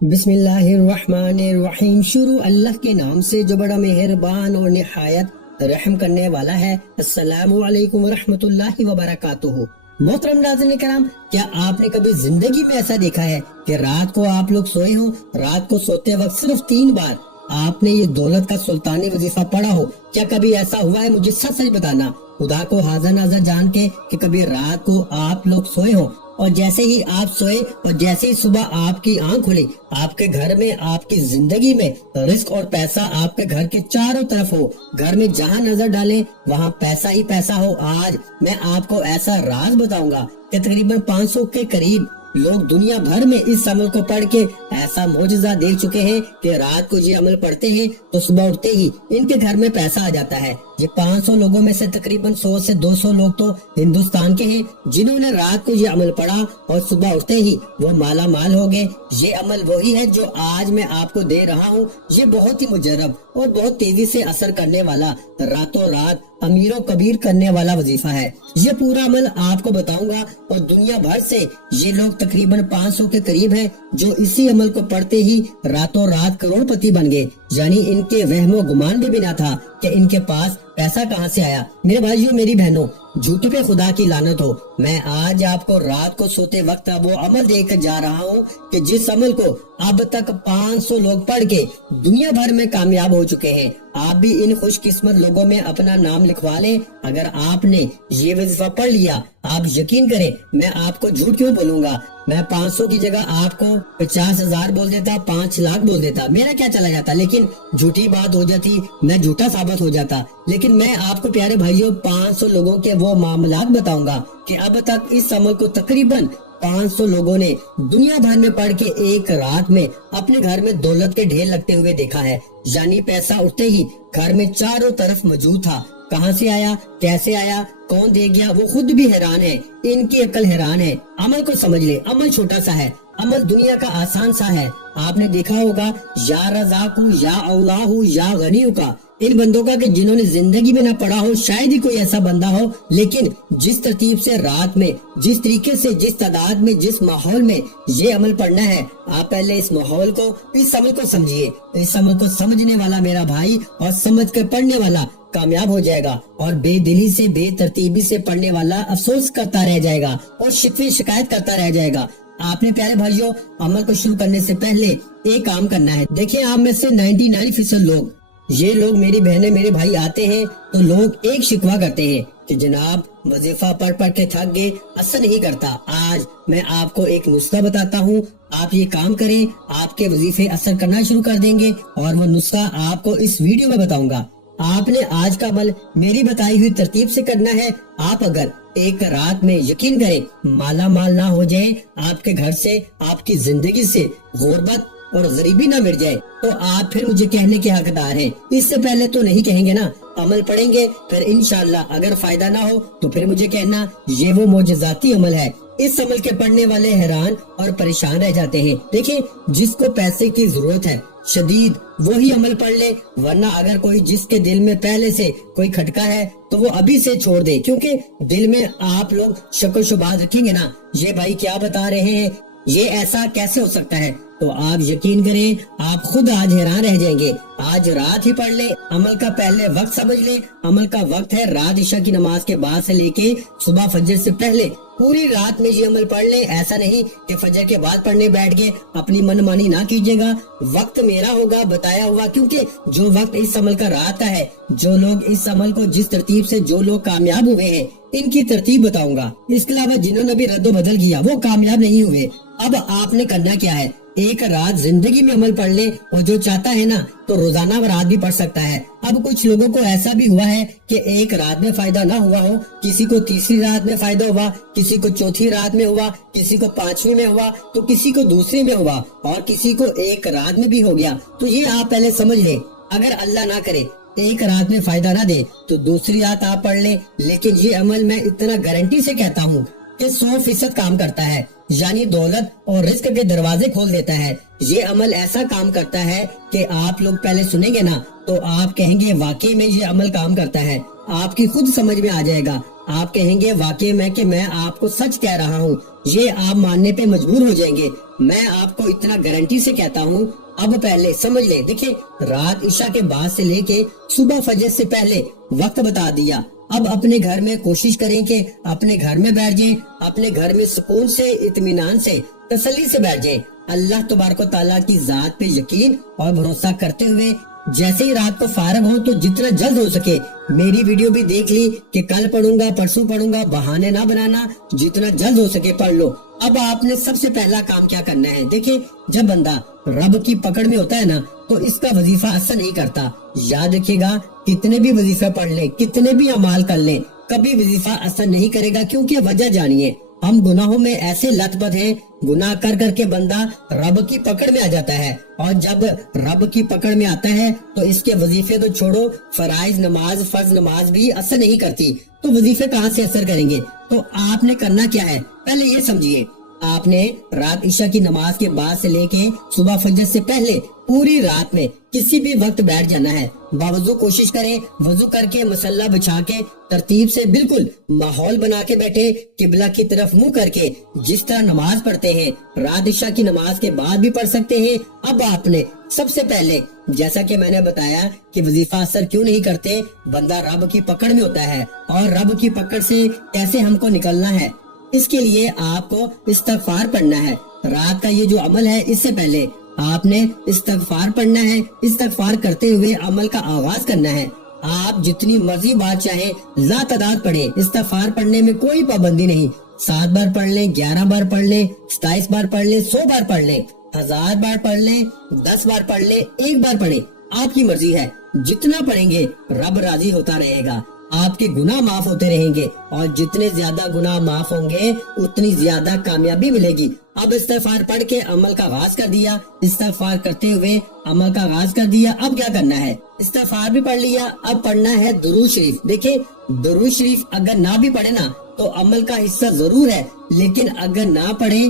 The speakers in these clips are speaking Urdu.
بسم اللہ الرحمن الرحیم۔ شروع اللہ کے نام سے جو بڑا مہربان اور نہایت رحم کرنے والا ہے۔ السلام علیکم ورحمۃ اللہ وبرکاتہ۔ محترم ناظرین کرام، کیا آپ نے کبھی زندگی میں ایسا دیکھا ہے کہ رات کو آپ لوگ سوئے ہوں، رات کو سوتے وقت صرف 3 بار آپ نے یہ دولت کا سلطانی وظیفہ پڑھا ہو؟ کیا کبھی ایسا ہوا ہے؟ مجھے سچ سچ بتانا، خدا کو حاضر ناظر جان کے، کہ کبھی رات کو آپ لوگ سوئے ہوں اور جیسے ہی آپ سوئے اور جیسے ہی صبح آپ کی آنکھ کھلی، آپ کے گھر میں، آپ کی زندگی میں رزق اور پیسہ آپ کے گھر کے چاروں طرف ہو، گھر میں جہاں نظر ڈالیں وہاں پیسہ ہی پیسہ ہو؟ آج میں آپ کو ایسا راز بتاؤں گا کہ تقریباً 500 کے قریب لوگ دنیا بھر میں اس عمل کو پڑھ کے ایسا معجزہ دیکھ چکے ہیں کہ رات کو یہ عمل پڑھتے ہیں تو صبح اٹھتے ہی ان کے گھر میں پیسہ آ جاتا ہے۔ یہ 500 لوگوں میں سے تقریباً 100 سے 200 لوگ تو ہندوستان کے ہیں جنہوں نے رات کو یہ عمل پڑھا اور صبح اٹھتے ہی وہ مالا مال ہو گئے۔ یہ عمل وہی ہے جو آج میں آپ کو دے رہا ہوں۔ یہ بہت ہی مجرب اور بہت تیزی سے اثر کرنے والا، راتوں رات امیر و کبیر کرنے والا وظیفہ ہے۔ یہ پورا عمل آپ کو بتاؤں گا اور دنیا بھر سے یہ لوگ تقریباً 500 کے قریب ہیں جو اسی عمل کو پڑھتے ہی راتوں رات کروڑ پتی بن گئے۔ یعنی ان کے وہم و گمان بھی نہ تھا کہ ان کے پاس پیسہ کہاں سے آیا۔ میرے بھائیوں، میری بہنوں، جھوٹ پہ خدا کی لعنت ہو، میں آج آپ کو رات کو سوتے وقت وہ عمل دے کر جا رہا ہوں کہ جس عمل کو اب تک 500 لوگ پڑھ کے دنیا بھر میں کامیاب ہو چکے ہیں۔ آپ بھی ان خوش قسمت لوگوں میں اپنا نام لکھوا لیں۔ اگر آپ نے یہ وظیفہ پڑھ لیا، آپ یقین کریں میں آپ کو جھوٹ کیوں بولوں گا؟ میں 500 کی جگہ آپ کو 50,000 بول دیتا، 5 لاکھ بول دیتا، میرا کیا چلا جاتا؟ لیکن جھوٹی بات ہو جاتی، میں جھوٹا ثابت ہو جاتا۔ لیکن میں آپ کو پیارے بھائیوں 500 لوگوں کے وہ معاملات بتاؤں گا کہ اب تک اس عمل کو تقریباً 500 لوگوں نے دنیا بھر میں پڑھ کے ایک رات میں اپنے گھر میں دولت کے ڈھیر لگتے ہوئے دیکھا ہے۔ یعنی پیسہ اٹھتے ہی گھر میں چاروں طرف موجود تھا۔ کہاں سے آیا، کیسے آیا، کون دے گیا، وہ خود بھی حیران ہے، ان کی عقل حیران ہے۔ عمل کو سمجھ لے، عمل چھوٹا سا ہے، عمل دنیا کا آسان سا ہے۔ آپ نے دیکھا ہوگا یا رزاق یا اولا یا غنی کا، ان بندوں کا کہ جنہوں نے زندگی میں نہ پڑھا ہو، شاید ہی کوئی ایسا بندہ ہو، لیکن جس ترتیب سے رات میں، جس طریقے سے، جس تعداد میں، جس ماحول میں یہ عمل پڑھنا ہے، آپ پہلے اس ماحول کو، اس عمل کو سمجھیے۔ اس عمل کو سمجھنے والا میرا بھائی اور سمجھ کر پڑھنے والا کامیاب ہو جائے گا، اور بے دلی سے، بے ترتیبی سے پڑھنے والا افسوس کرتا رہ جائے گا اور شکایت کرتا رہ جائے گا۔ آپ نے پیارے بھائیوں عمل کو شروع کرنے سے پہلے ایک کام کرنا ہے۔ دیکھیں، آپ میں سے 99% لوگ، یہ لوگ میری بہنیں، میرے بھائی آتے ہیں تو لوگ ایک شکوہ کرتے ہیں کہ جناب وظیفہ پڑھ پڑھ کے تھک گئے، اثر نہیں کرتا۔ آج میں آپ کو ایک نسخہ بتاتا ہوں، آپ یہ کام کریں، آپ کے وظیفے اثر کرنا شروع کر دیں گے، اور وہ نسخہ آپ کو اس ویڈیو میں بتاؤں گا۔ آپ نے آج کا عمل میری بتائی ہوئی ترتیب سے کرنا ہے۔ آپ اگر ایک رات میں، یقین کریں، مالا مال نہ ہو جائیں، آپ کے گھر سے، آپ کی زندگی سے غربت اور غریبی نہ مٹ جائے، تو آپ پھر مجھے کہنے کے حقدار ہیں۔ اس سے پہلے تو نہیں کہیں گے نا، عمل پڑھیں گے، پھر انشاءاللہ اگر فائدہ نہ ہو تو پھر مجھے کہنا یہ وہ معجزاتی عمل ہے۔ اس عمل کے پڑھنے والے حیران اور پریشان رہ جاتے ہیں۔ دیکھیں، جس کو پیسے کی ضرورت ہے شدید، وہی عمل پڑھ لے، ورنہ اگر کوئی جس کے دل میں پہلے سے کوئی کھٹکا ہے تو وہ ابھی سے چھوڑ دے، کیونکہ دل میں آپ لوگ شک و شبہات رکھیں گے نا، یہ بھائی کیا بتا رہے ہیں، یہ ایسا کیسے ہو سکتا ہے، تو آپ یقین کریں آپ خود آج حیران رہ جائیں گے۔ آج رات ہی پڑھ لیں، عمل کا پہلے وقت سمجھ لیں۔ عمل کا وقت ہے رات عشاء کی نماز کے بعد سے لے کے صبح فجر سے پہلے، پوری رات میں یہ عمل پڑھ لیں۔ ایسا نہیں کہ فجر کے بعد پڑھنے بیٹھ گئے، اپنی من مانی نہ کیجیے گا، وقت میرا ہوگا بتایا ہوا، کیونکہ جو وقت اس عمل کا رات کا ہے، جو لوگ اس عمل کو جس ترتیب سے جو لوگ کامیاب ہوئے ہیں ان کی ترتیب بتاؤں گا۔ اس کے علاوہ جنہوں نے بھی رد و بدل کیا وہ کامیاب نہیں ہوئے۔ اب آپ نے کرنا کیا ہے، ایک رات زندگی میں عمل پڑھ لے، اور جو چاہتا ہے نا تو روزانہ رات بھی پڑھ سکتا ہے۔ اب کچھ لوگوں کو ایسا بھی ہوا ہے کہ ایک رات میں فائدہ نہ ہوا ہو، کسی کو تیسری رات میں فائدہ ہوا، کسی کو چوتھی رات میں ہوا، کسی کو 5ویں میں ہوا، تو کسی کو دوسری میں ہوا، اور کسی کو ایک رات میں بھی ہو گیا۔ تو یہ آپ پہلے سمجھ لیں، اگر اللہ نہ کرے ایک رات میں فائدہ نہ دے تو دوسری رات آپ پڑھ لیں، لیکن یہ عمل میں اتنا گارنٹی سے کہتا ہوں کہ 100% کام کرتا ہے، یعنی دولت اور رزق کے دروازے کھول دیتا ہے۔ یہ عمل ایسا کام کرتا ہے کہ آپ لوگ پہلے سنیں گے نا تو آپ کہیں گے واقعی میں یہ عمل کام کرتا ہے، آپ کی خود سمجھ میں آ جائے گا۔ آپ کہیں گے واقعی میں کہ میں آپ کو سچ کہہ رہا ہوں، یہ آپ ماننے پہ مجبور ہو جائیں گے۔ میں آپ کو اتنا گارنٹی سے کہتا ہوں۔ اب پہلے سمجھ لیں، دیکھیں رات عشاء کے بعد سے لے کے صبح فجر سے پہلے وقت بتا دیا۔ اب اپنے گھر میں کوشش کریں کہ اپنے گھر میں بیٹھ جائیں، اپنے گھر میں سکون سے، اطمینان سے، تسلی سے بیٹھ جائیں، اللہ تبارک و تعالیٰ کی ذات پہ یقین اور بھروسہ کرتے ہوئے جیسے ہی رات کو فارغ ہو تو جتنا جلد ہو سکے میری ویڈیو بھی دیکھ لی کہ کل پڑھوں گا، پرسوں پڑھوں گا، بہانے نہ بنانا، جتنا جلد ہو سکے پڑھ لو۔ اب آپ نے سب سے پہلا کام کیا کرنا ہے؟ دیکھیں جب بندہ رب کی پکڑ میں ہوتا ہے نا تو اس کا وظیفہ اثر نہیں کرتا۔ یاد رکھیے گا، کتنے بھی وظیفہ پڑھ لیں، کتنے بھی اعمال کر لیں، کبھی وظیفہ اثر نہیں کرے گا، کیونکہ وجہ جانیے، ہم گناہوں میں ایسے لت پت ہیں، گناہ کر کر کے بندہ رب کی پکڑ میں آ جاتا ہے، اور جب رب کی پکڑ میں آتا ہے تو اس کے وظیفے تو چھوڑو، فرائض نماز، فرض نماز بھی اثر نہیں کرتی، تو وظیفے کہاں سے اثر کریں گے؟ تو آپ نے کرنا کیا ہے؟ پہلے یہ سمجھیے، آپ نے رات عشاء کی نماز کے بعد سے لے کے صبح فجر سے پہلے پوری رات میں کسی بھی وقت بیٹھ جانا ہے۔ باوضو کوشش کریں، وضو کر کے مصلی بچھا کے ترتیب سے بالکل ماحول بنا کے بیٹھے، قبلہ کی طرف منہ کر کے، جس طرح نماز پڑھتے ہیں رات عشاء کی نماز کے بعد بھی پڑھ سکتے ہیں۔ اب آپ نے سب سے پہلے، جیسا کہ میں نے بتایا کہ وظیفہ اثر کیوں نہیں کرتے، بندہ رب کی پکڑ میں ہوتا ہے، اور رب کی پکڑ سے کیسے ہم کو نکلنا ہے، اس کے لیے آپ کو استغفار پڑھنا ہے۔ رات کا یہ جو عمل ہے، اس سے پہلے آپ نے استغفار پڑھنا ہے، استغفار کرتے ہوئے عمل کا آغاز کرنا ہے۔ آپ جتنی مرضی بات چاہیں لا تعداد پڑھیں، استغفار پڑھنے میں کوئی پابندی نہیں، 7 بار پڑھ لیں، 11 بار پڑھ لیں، 27 بار پڑھ لیں، 100 بار پڑھ لیں، 1000 بار پڑھ لیں، 10 بار پڑھ لیں، 1 بار پڑھیں، آپ کی مرضی ہے، جتنا پڑھیں گے رب راضی ہوتا رہے گا، آپ کے گناہ معاف ہوتے رہیں گے، اور جتنے زیادہ گناہ معاف ہوں گے اتنی زیادہ کامیابی ملے گی۔ اب استغفار پڑھ کے عمل کا آغاز کر دیا، استغفار کرتے ہوئے عمل کا آغاز کر دیا۔ اب کیا کرنا ہے؟ استغفار بھی پڑھ لیا، اب پڑھنا ہے درود شریف۔ دیکھیں درود شریف اگر نہ بھی پڑھے نا تو عمل کا حصہ ضرور ہے، لیکن اگر نہ پڑھیں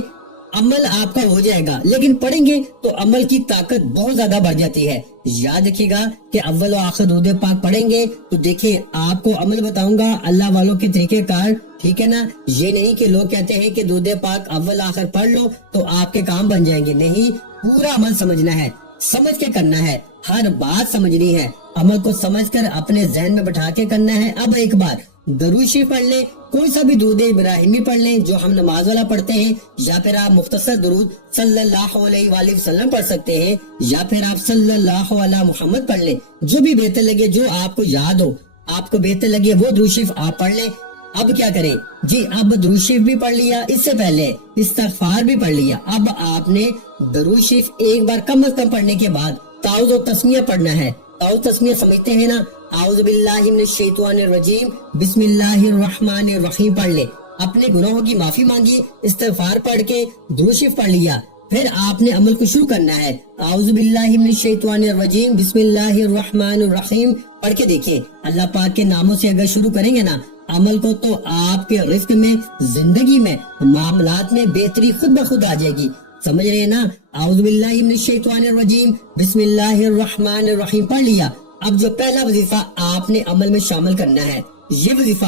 عمل آپ کا ہو جائے گا، لیکن پڑھیں گے تو عمل کی طاقت بہت زیادہ بڑھ جاتی ہے۔ یاد رکھیے گا کہ اول و آخر درود پاک پڑھیں گے تو دیکھیں آپ کو عمل بتاؤں گا اللہ والوں کے طریقے کار، ٹھیک ہے نا؟ یہ نہیں کہ لوگ کہتے ہیں کہ درود پاک اول آخر پڑھ لو تو آپ کے کام بن جائیں گے، نہیں، پورا عمل سمجھنا ہے، سمجھ کے کرنا ہے، ہر بات سمجھنی ہے، عمل کو سمجھ کر اپنے ذہن میں بٹھا کے کرنا ہے۔ اب ایک بار درود شریف پڑھ لیں، کوئی سا بھی درود ابراہیمی پڑھ لیں جو ہم نماز والا پڑھتے ہیں، یا پھر آپ مختصر درود صلی اللہ علیہ وآلہ وسلم پڑھ سکتے ہیں، یا پھر آپ صلی اللہ علیہ محمد پڑھ لیں، جو بھی بہتر لگے، جو آپ کو یاد ہو، آپ کو بہتر لگے وہ درود شریف آپ پڑھ لیں۔ اب کیا کریں جی؟ اب درود شریف بھی پڑھ لیا، اس سے پہلے استغفار بھی پڑھ لیا، اب آپ نے درود شریف ایک بار کم از کم پڑھنے کے بعد تعوذ و تسمیہ پڑھنا ہے۔ تعوذ تسمیہ سمجھتے ہیں نا؟ اعوذ باللہ من الشیطان الرجیم بسم اللہ الرحمن الرحیم پڑھ لیں، اپنے گناہوں کی معافی مانگی، استغفار پڑھ کے درود شریف پڑھ لیا، پھر آپ نے عمل کو شروع کرنا ہے۔ اعوذ باللہ من الشیطان الرجیم بسم اللہ الرحمن الرحیم پڑھ کے دیکھیں، اللہ پاک کے ناموں سے اگر شروع کریں گے نا عمل کو تو آپ کے رزق میں، زندگی میں، معاملات میں بہتری خود بخود آ جائے گی۔ سمجھ رہے ہیں نا؟ اعوذ باللہ من الشیطان الرجیم بسم اللہ الرحمن الرحیم پڑھ لیا۔ اب جو پہلا وظیفہ آپ نے عمل میں شامل کرنا ہے، یہ وظیفہ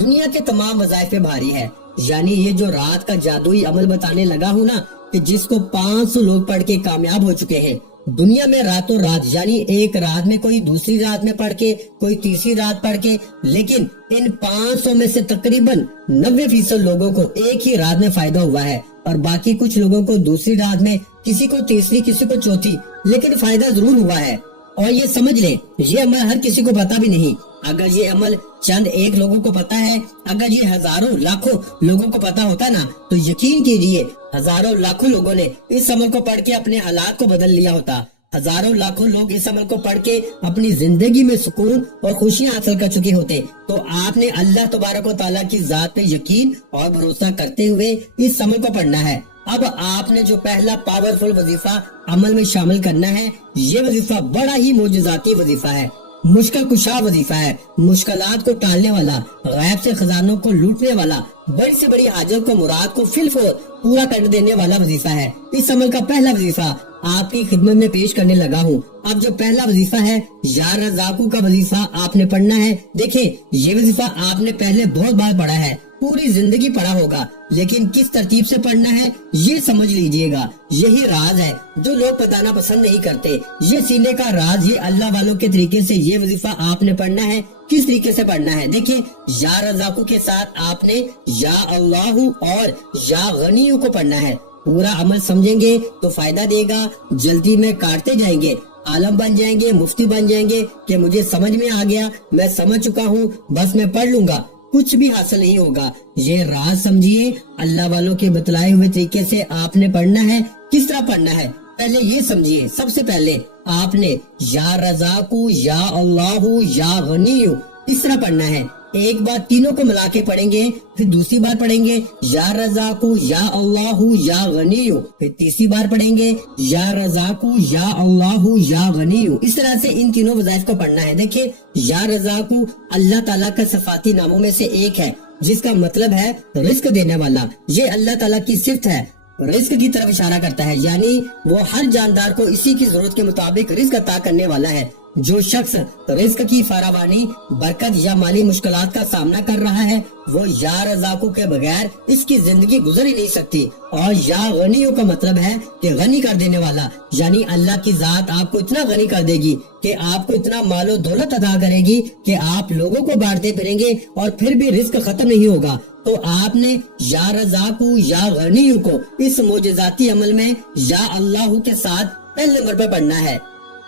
دنیا کے تمام وظائف پہ بھاری ہے، یعنی یہ جو رات کا جادوئی عمل بتانے لگا ہوں نا کہ جس کو 500 لوگ پڑھ کے کامیاب ہو چکے ہیں دنیا میں راتوں رات، یعنی ایک رات میں کوئی دوسری رات میں پڑھ کے، کوئی تیسری رات پڑھ کے، لیکن ان 500 میں سے تقریباً 90% لوگوں کو ایک ہی رات میں فائدہ ہوا ہے، اور باقی کچھ لوگوں کو دوسری رات میں، کسی کو تیسری، کسی کو چوتھی، لیکن فائدہ ضرور ہوا ہے۔ اور یہ سمجھ لیں یہ عمل ہر کسی کو پتا بھی نہیں، اگر یہ عمل چند ایک لوگوں کو پتا ہے، اگر یہ ہزاروں لاکھوں لوگوں کو پتا ہوتا نا تو یقین کیجئے ہزاروں لاکھوں لوگوں نے اس عمل کو پڑھ کے اپنے حالات کو بدل لیا ہوتا، ہزاروں لاکھوں لوگ اس عمل کو پڑھ کے اپنی زندگی میں سکون اور خوشیاں حاصل کر چکے ہوتے۔ تو آپ نے اللہ تبارک و تعالیٰ کی ذات پہ یقین اور بھروسہ کرتے ہوئے اس عمل کو پڑھنا ہے۔ اب آپ نے جو پہلا پاورفل وظیفہ عمل میں شامل کرنا ہے، یہ وظیفہ بڑا ہی معجزاتی وظیفہ ہے۔ مشکل کشا وظیفہ ہے، مشکلات کو ٹالنے والا، غیب سے خزانوں کو لوٹنے والا، بڑی سے بڑی حاجت کو مراد کو فی الفور پورا کر دینے والا وظیفہ ہے۔ اس عمل کا پہلا وظیفہ آپ کی خدمت میں پیش کرنے لگا ہوں۔ اب جو پہلا وظیفہ ہے یا رزاقو کا وظیفہ آپ نے پڑھنا ہے۔ دیکھیں یہ وظیفہ آپ نے پہلے بہت بار پڑھا ہے، پوری زندگی پڑھا ہوگا، لیکن کس ترتیب سے پڑھنا ہے یہ سمجھ لیجئے گا۔ یہی راز ہے جو لوگ بتانا پسند نہیں کرتے، یہ سینے کا راز، یہ اللہ والوں کے طریقے سے یہ وظیفہ آپ نے پڑھنا ہے۔ کس طریقے سے پڑھنا ہے؟ دیکھیں یا رزاقو کے ساتھ آپ نے یا اللہ اور یا غنیو کو پڑھنا ہے۔ پورا عمل سمجھیں گے تو فائدہ دے گا، جلدی میں کاٹتے جائیں گے، عالم بن جائیں گے، مفتی بن جائیں گے کہ مجھے سمجھ میں آ گیا، میں سمجھ چکا ہوں، بس میں پڑھ لوں گا، کچھ بھی حاصل نہیں ہوگا۔ یہ راز سمجھیے، اللہ والوں کے بتلائے ہوئے طریقے سے آپ نے پڑھنا ہے۔ کس طرح پڑھنا ہے پہلے یہ سمجھیے۔ سب سے پہلے آپ نے یا رزاقو یا اللہ یا غنیو اس طرح پڑھنا ہے۔ ایک بار تینوں کو ملا کے پڑھیں گے، پھر دوسری بار پڑھیں گے یا رزاقو یا اللہ یا غنیو، پھر تیسری بار پڑھیں گے یا رزاقو یا اللہ یا غنیو۔ اس طرح سے ان تینوں وظائف کو پڑھنا ہے۔ دیکھیں یا رزاقو اللہ تعالیٰ کا صفاتی ناموں میں سے ایک ہے، جس کا مطلب ہے رزق دینے والا۔ یہ اللہ تعالیٰ کی صفت ہے، رزق کی طرف اشارہ کرتا ہے، یعنی وہ ہر جاندار کو اسی کی ضرورت کے مطابق رزق عطا کرنے والا ہے۔ جو شخص رزق کی فراوانی، برکت یا مالی مشکلات کا سامنا کر رہا ہے، وہ یا رزاقو کے بغیر اس کی زندگی گزر ہی نہیں سکتی۔ اور یا غنیو کا مطلب ہے کہ غنی کر دینے والا، یعنی اللہ کی ذات آپ کو اتنا غنی کر دے گی کہ آپ کو اتنا مال و دولت عطا کرے گی کہ آپ لوگوں کو بانٹتے پھریں گے اور پھر بھی رزق ختم نہیں ہوگا۔ تو آپ نے یا رزاقو یا غنیو کو اس معجزاتی عمل میں یا اللہ کے ساتھ پہلے نمبر پر پڑھنا ہے۔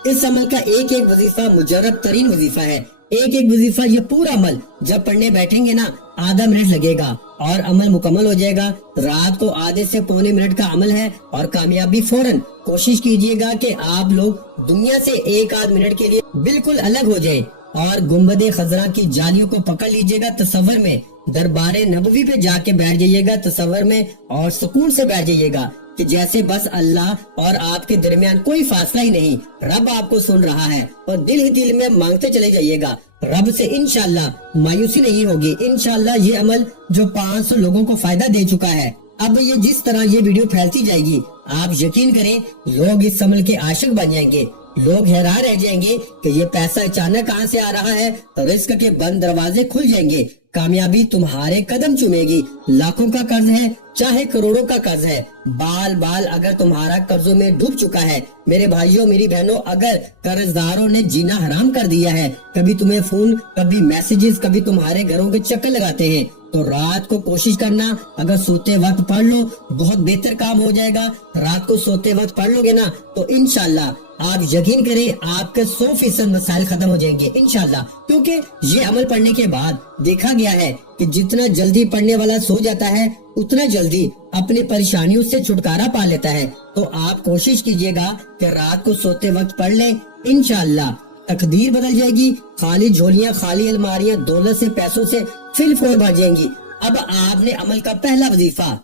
اس عمل کا ایک ایک وظیفہ مجرب ترین وظیفہ ہے۔ ایک ایک وظیفہ، یہ پورا عمل جب پڑھنے بیٹھیں گے نا آدھا منٹ لگے گا اور عمل مکمل ہو جائے گا۔ رات کو آدھے سے پونے منٹ کا عمل ہے اور کامیابی فوراً۔ کوشش کیجئے گا کہ آپ لوگ دنیا سے ایک آدھ منٹ کے لیے بالکل الگ ہو جائیں اور گنبد خضرا کی جالیوں کو پکڑ لیجئے گا تصور میں، دربار نبوی پہ جا کے بیٹھ جائیے گا تصور میں، اور سکون سے بیٹھ جائیے گا کہ جیسے بس اللہ اور آپ کے درمیان کوئی فاصلہ ہی نہیں، رب آپ کو سن رہا ہے، اور دل ہی دل میں مانگتے چلے جائیے گا۔ رب سے انشاءاللہ مایوسی نہیں ہوگی۔ انشاءاللہ یہ عمل جو 500 لوگوں کو فائدہ دے چکا ہے، اب یہ جس طرح یہ ویڈیو پھیلتی جائے گی، آپ یقین کریں لوگ اس عمل کے عاشق بن جائیں گے۔ لوگ حیران رہ جائیں گے کہ یہ پیسہ اچانک کہاں سے آ رہا ہے، رزق کے بند دروازے کھل جائیں گے، کامیابی تمہارے قدم چومے گی۔ لاکھوں کا قرض ہے چاہے کروڑوں کا قرض ہے، بال بال اگر تمہارا قرضوں میں ڈوب چکا ہے، میرے بھائیوں میری بہنوں، اگر قرض داروں نے جینا حرام کر دیا ہے، کبھی تمہیں فون، کبھی میسیجز، کبھی تمہارے گھروں کے چکر لگاتے ہیں، تو رات کو کوشش کرنا اگر سوتے وقت پڑھ لو بہت بہتر کام ہو جائے گا۔ رات کو سوتے وقت پڑھ لو گے نا تو انشاءاللہ آپ یقین کریں آپ کے 100% مسائل ختم ہو جائیں گے انشاءاللہ، کیونکہ یہ عمل پڑھنے کے بعد دیکھا گیا ہے کہ جتنا جلدی پڑھنے والا سو جاتا ہے اتنا جلدی اپنی پریشانیوں سے چھٹکارا پا لیتا ہے۔ تو آپ کوشش کیجئے گا کہ رات کو سوتے وقت پڑھ لیں، انشاءاللہ تقدیر بدل جائے گی، خالی جھولیاں، خالی الماریاں دولت سے، پیسوں سے فی الفور بھر جائیں گی۔ اب آپ نے عمل کا پہلا وظیفہ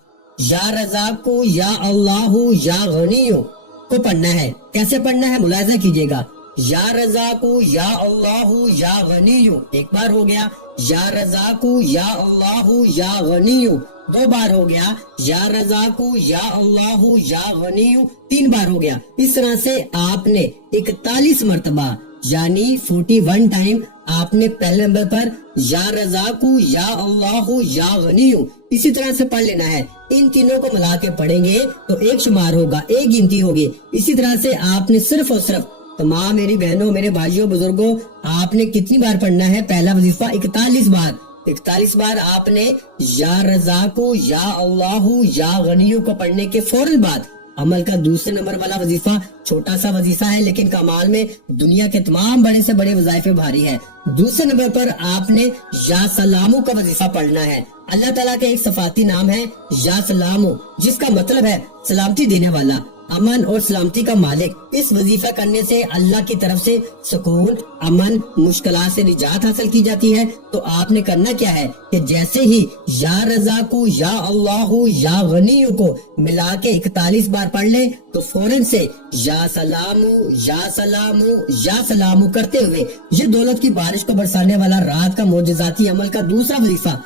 یا رزاقو یا اللہ یا غنیو کو پڑھنا ہے۔ کیسے پڑھنا ہے ملاحظہ کیجئے گا۔ یا رزاقو یا اللہ یا غنیو ایک بار ہو گیا، یا رزاقو یا اللہ یا غنیو 2 بار ہو گیا، یا رزاقو یا اللہ یا غنیو 3 بار ہو گیا۔ اس طرح سے آپ نے 41 مرتبہ یعنی 41 ٹائم آپ نے پہلے نمبر پر یا رزاقو یا اللہ یا غنیو اسی طرح سے پڑھ لینا ہے۔ ان تینوں کو ملا کے پڑھیں گے تو ایک شمار ہوگا، ایک گنتی ہوگی۔ اسی طرح سے آپ نے صرف اور صرف تمام میری بہنوں، میرے بھائیوں، بزرگوں، آپ نے کتنی بار پڑھنا ہے پہلا وظیفہ؟ 41 بار۔ 41 بار آپ نے یا رزاقو یا اللہ یا غنیو کو پڑھنے کے فوراً بعد عمل کا دوسرے نمبر والا وظیفہ چھوٹا سا وظیفہ ہے لیکن کمال میں دنیا کے تمام بڑے سے بڑے وظائف بھاری ہے۔ دوسرے نمبر پر آپ نے یا سلامو کا وظیفہ پڑھنا ہے۔ اللہ تعالیٰ کا ایک صفاتی نام ہے یا سلامو، جس کا مطلب ہے سلامتی دینے والا۔ امن اور سلامتی کا مالک۔ اس وظیفہ کرنے سے اللہ کی طرف سے سکون، امن، مشکلات سے نجات حاصل کی جاتی ہے۔ تو آپ نے کرنا کیا ہے کہ جیسے ہی یا رزاق یا اللہ یا غنی کو ملا کے 41 بار پڑھ لیں تو فوراً سے یا سلام یا سلام یا سلام کرتے ہوئے یہ دولت کی بارش کو برسانے والا رات کا معجزاتی عمل کا دوسرا وظیفہ،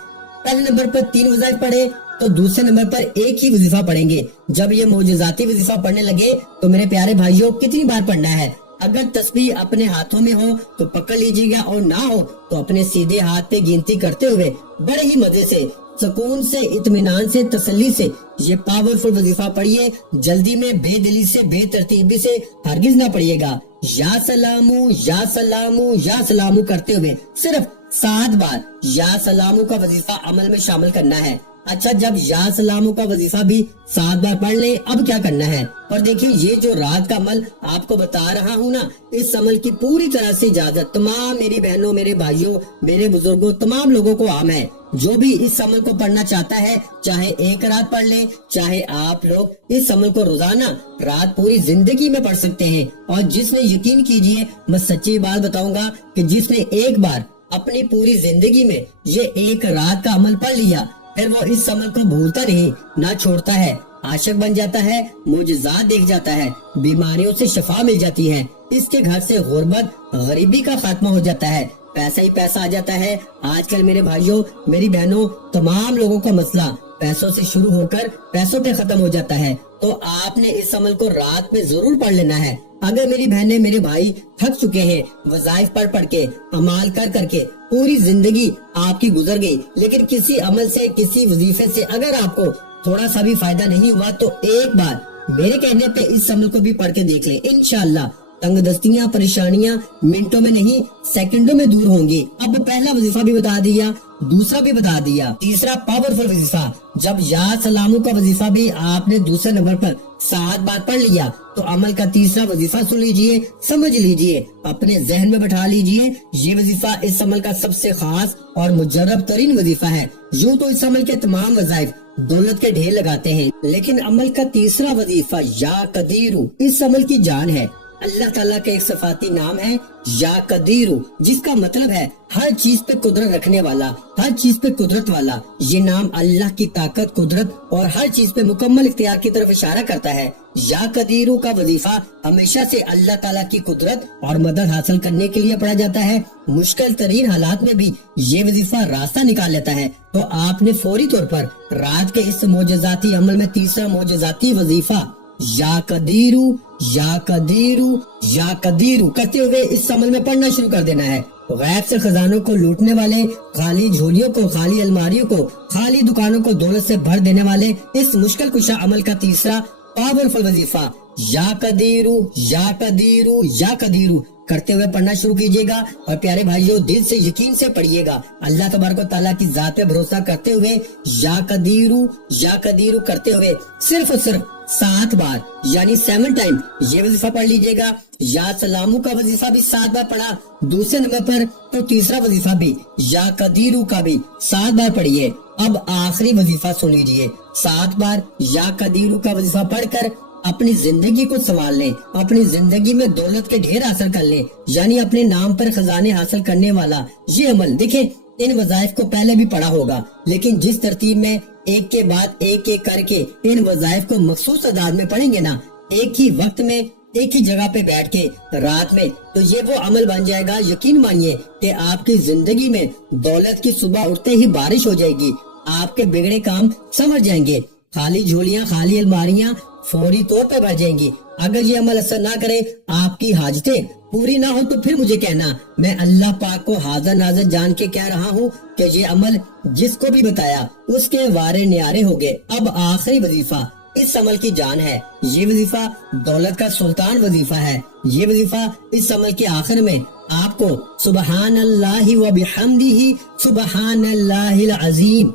پہلے نمبر پر 3 وظائف پڑھے تو دوسرے نمبر پر ایک ہی وظیفہ پڑھیں گے۔ جب یہ معجزاتی وظیفہ پڑھنے لگے تو میرے پیارے بھائیوں کتنی بار پڑھنا ہے؟ اگر تسبیح اپنے ہاتھوں میں ہو تو پکڑ لیجیے گا، اور نہ ہو تو اپنے سیدھے ہاتھ پہ گنتی کرتے ہوئے بڑے ہی مزے سے، سکون سے، اطمینان سے، تسلی سے یہ پاورفل وظیفہ پڑھیے۔ جلدی میں، بے دلی سے، بے ترتیبی سے ہرگز نہ پڑھیے گا۔ یا سلامو یا سلامو یا سلامو کرتے ہوئے صرف 7 بار یا سلامو کا وظیفہ عمل میں شامل کرنا ہے۔ اچھا، جب یا سلامو کا وظیفہ بھی 7 بار پڑھ لیں، اب کیا کرنا ہے؟ اور دیکھیں یہ جو رات کا عمل آپ کو بتا رہا ہوں نا، اس عمل کی پوری طرح سے اجازت تمام میری بہنوں، میرے بھائیوں، میرے بزرگوں، تمام لوگوں کو عام ہے۔ جو بھی اس عمل کو پڑھنا چاہتا ہے چاہے ایک رات پڑھ لیں، چاہے آپ لوگ اس عمل کو روزانہ رات پوری زندگی میں پڑھ سکتے ہیں۔ اور جس نے، یقین کیجئے میں سچی بات بتاؤں گا کہ جس نے ایک بار اپنی پوری زندگی میں یہ ایک رات کا عمل پڑھ لیا، پھر وہ اس عمل کو بھولتا نہیں، نہ چھوڑتا ہے، عاشق بن جاتا ہے، معجزات دیکھ جاتا ہے، بیماریوں سے شفا مل جاتی ہے، اس کے گھر سے غربت، غریبی کا خاتمہ ہو جاتا ہے، پیسہ ہی پیسہ آ جاتا ہے۔ آج کل میرے بھائیوں، میری بہنوں، تمام لوگوں کا مسئلہ پیسوں سے شروع ہو کر پیسوں پہ ختم ہو جاتا ہے۔ تو آپ نے اس عمل کو رات میں ضرور پڑھ لینا ہے۔ اگر میری بہنیں، میرے بھائی تھک چکے ہیں وظائف پڑھ کے، عمال کر کے، پوری زندگی آپ کی گزر گئی، لیکن کسی عمل سے، کسی وظیفے سے اگر آپ کو تھوڑا سا بھی فائدہ نہیں ہوا، تو ایک بار میرے کہنے پہ اس عمل کو بھی پڑھ کے دیکھ لیں، انشاءاللہ تنگ دستیاں، پریشانیاں منٹوں میں نہیں سیکنڈوں میں دور ہوں گی۔ اب پہلا وظیفہ بھی بتا دیا، دوسرا بھی بتا دیا، تیسرا پاورفل وظیفہ، جب یا سلامو کا وظیفہ بھی آپ نے دوسرے نمبر پر 7 بار پڑھ لیا تو عمل کا تیسرا وظیفہ سن لیجئے، سمجھ لیجئے، اپنے ذہن میں بٹھا لیجئے۔ یہ وظیفہ اس عمل کا سب سے خاص اور مجرب ترین وظیفہ ہے۔ یوں تو اس عمل کے تمام وظائف دولت کے ڈھیر لگاتے ہیں، لیکن عمل کا تیسرا وظیفہ یا قدیرو اس عمل کی جان ہے۔ اللہ تعالیٰ کا ایک صفاتی نام ہے یا قدیرو، جس کا مطلب ہے ہر چیز پہ قدرت رکھنے والا، ہر چیز پہ قدرت والا۔ یہ نام اللہ کی طاقت، قدرت اور ہر چیز پہ مکمل اختیار کی طرف اشارہ کرتا ہے۔ یا قدیرو کا وظیفہ ہمیشہ سے اللہ تعالیٰ کی قدرت اور مدد حاصل کرنے کے لیے پڑھا جاتا ہے۔ مشکل ترین حالات میں بھی یہ وظیفہ راستہ نکال لیتا ہے۔ تو آپ نے فوری طور پر رات کے اس معجزاتی عمل میں تیسرا معجزاتی وظیفہ یا قدیرو یا قدیرو یا قدیرو کرتے ہوئے اس عمل میں پڑھنا شروع کر دینا ہے۔ غیب سے خزانوں کو لوٹنے والے، خالی جھولیوں کو، خالی الماریوں کو، خالی دکانوں کو دولت سے بھر دینے والے اس مشکل کشا عمل کا تیسرا پاورفل وظیفہ یا قدیرو یا قدیرو یا قدیرو کرتے ہوئے پڑھنا شروع کیجیے گا۔ اور پیارے بھائیوں، دل سے یقین سے پڑھیے گا، اللہ تبارک و تعالیٰ کی ذات پہ بھروسہ کرتے ہوئے یا قدیرو کرتے ہوئے صرف اور صرف 7 بار یعنی 7 ٹائم یہ وظیفہ پڑھ لیجیے گا۔ یا سلامو کا وظیفہ بھی 7 بار پڑھا دوسرے نمبر پر، تو تیسرا وظیفہ بھی یا قدیرو کا بھی 7 بار پڑھیے۔ اب آخری وظیفہ سن لیجیے۔ 7 بار یا قدیرو کا وظیفہ پڑھ کر اپنی زندگی کو سنوار لیں، اپنی زندگی میں دولت کے ڈھیر حاصل کر لیں، یعنی اپنے نام پر خزانے حاصل کرنے والا یہ عمل۔ دیکھیں، ان وظائف کو پہلے بھی پڑھا ہوگا، لیکن جس ترتیب میں ایک کے بعد ایک ایک کر کے ان وظائف کو مخصوص تعداد میں پڑھیں گے نا، ایک ہی وقت میں، ایک ہی جگہ پہ بیٹھ کے رات میں، تو یہ وہ عمل بن جائے گا، یقین مانیے کہ آپ کی زندگی میں دولت کی صبح اٹھتے ہی بارش ہو جائے گی، آپ کے بگڑے کام سمجھ جائیں گے، خالی جھولیاں، خالی الماریاں فوری طور پہ بھر جائیں گی۔ اگر یہ عمل اثر نہ کرے، آپ کی حاجتیں پوری نہ ہو، تو پھر مجھے کہنا، میں اللہ پاک کو حاضر ناظر جان کے کہہ رہا ہوں کہ یہ عمل جس کو بھی بتایا اس کے وارے نیارے ہو گئے۔ اب آخری وظیفہ اس عمل کی جان ہے، یہ وظیفہ دولت کا سلطان وظیفہ ہے۔ یہ وظیفہ اس عمل کے آخر میں آپ کو سبحان اللہ و بحمدہ سبحان اللہ العظیم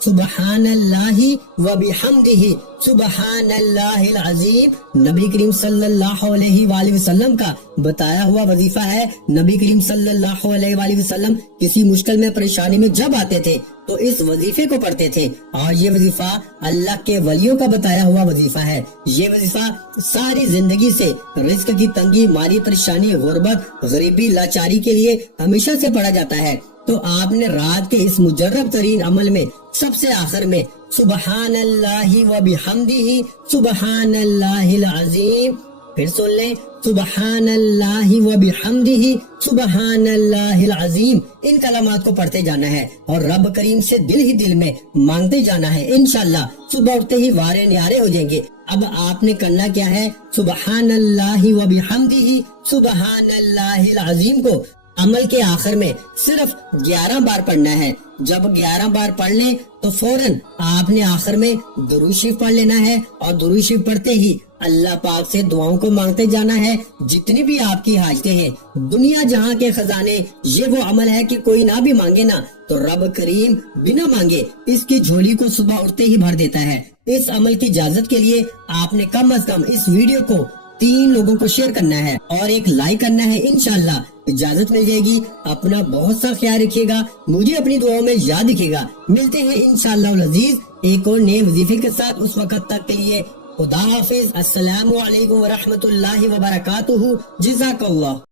سبحان اللہ و بحمدہ سبحان اللہ العظیم نبی کریم صلی اللہ علیہ وآلہ وسلم کا بتایا ہوا وظیفہ ہے۔ نبی کریم صلی اللہ علیہ وآلہ وسلم کسی مشکل میں پریشانی میں جب آتے تھے تو اس وظیفے کو پڑھتے تھے، اور یہ وظیفہ اللہ کے ولیوں کا بتایا ہوا وظیفہ ہے۔ یہ وظیفہ ساری زندگی سے رزق کی تنگی، مالی پریشانی، غربت، غریبی، لاچاری کے لیے ہمیشہ سے پڑھا جاتا ہے۔ تو آپ نے رات کے اس مجرب ترین عمل میں سب سے آخر میں سبحان اللہ و بحمدہ سبحان اللہ العظیم، پھر سن لیں، سبحان اللہ و بحمدہ سبحان اللہ العظیم، ان کلمات کو پڑھتے جانا ہے اور رب کریم سے دل ہی دل میں مانگتے جانا ہے۔ انشاءاللہ صبح اٹھتے ہی وارے نیارے ہو جائیں گے۔ اب آپ نے کرنا کیا ہے، سبحان اللہ و بحمدہ سبحان اللہ العظیم کو عمل کے آخر میں صرف 11 بار پڑھنا ہے۔ جب 11 بار پڑھ لیں تو فوراً آپ نے آخر میں درود شریف پڑھ لینا ہے، اور درود شریف پڑھتے ہی اللہ پاک سے دعاؤں کو مانگتے جانا ہے۔ جتنی بھی آپ کی حاجتیں ہیں، دنیا جہاں کے خزانے، یہ وہ عمل ہے کہ کوئی نہ بھی مانگے نا تو رب کریم بنا مانگے اس کی جھولی کو صبح اٹھتے ہی بھر دیتا ہے۔ اس عمل کی اجازت کے لیے آپ نے کم از کم اس ویڈیو کو 3 لوگوں کو شیئر کرنا ہے اور ایک لائک کرنا ہے۔ انشاءاللہ اجازت مل جائے گی۔ اپنا بہت سا خیال رکھیے گا، مجھے اپنی دعاؤں میں یاد رکھیے گا۔ ملتے ہیں انشاءاللہ العزیز ایک اور نئے وظیفے کے ساتھ، اس وقت تک کے لیے خدا حافظ۔ السلام علیکم ورحمۃ اللہ وبرکاتہ۔ جزاک اللہ۔